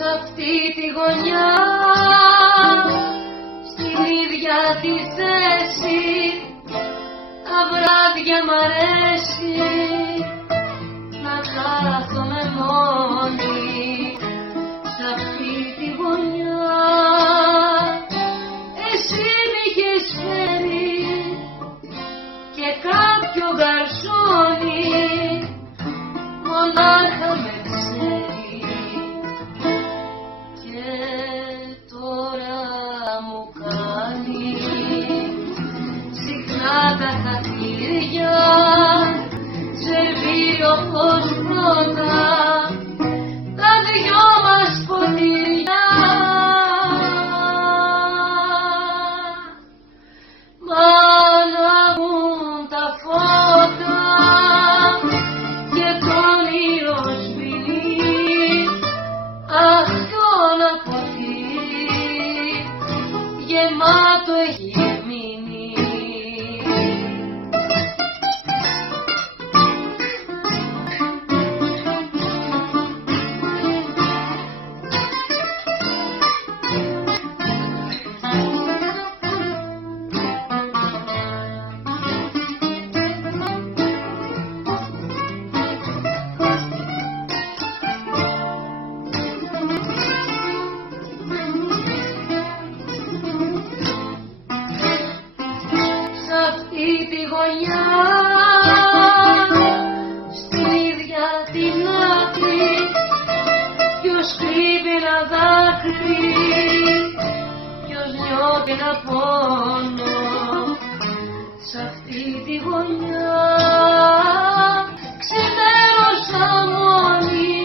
Σ' αυτή τη γωνιά, στην ίδια τη θέση, τα βράδια μ' αρέσει να κάθομαι μόνη. Σ' αυτή τη γωνιά εσύ μ' είχες φέρει και κάποιο γκαρσόνι μονάχα με ξέρει. Και τώρα μου κάνει συχνά τα χατήρια σερβίρω όπως πρώτα τα δυο μας ποτήρια. Μα ανάβουν τα φώτα και το όνειρο σβήνει. Αχ, το να ποτήρι γεμάτο έχει μείνει. Τη γωνιά, στην ίδια την άκρη, ποιος κρύβει ένα δάκρυ, ποιος νιώθει ένα πόνο. Σ' αυτή τη γωνιά ξημέρωσα μόνη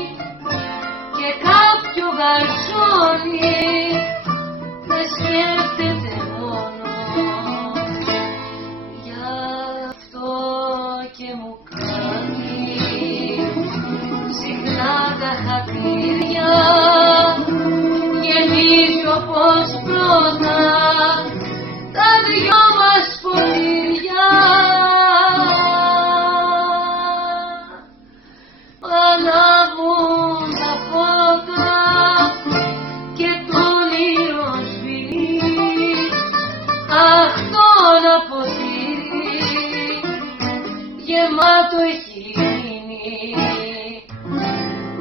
και κάποιο γαρσόνι με σκέφτεται μόνο. Και μου κάνει συχνά τα χατήρια γεμίζει όπως πρώτα τα δυο μας ποτήρια. Ανάβουν τα φώτα και το όνειρο σβήνει. Αχ, το να ποτήρι γεμάτο έχει μείνει.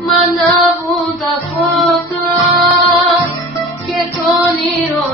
Μ' ανάβουν τα φώτα και το όνειρο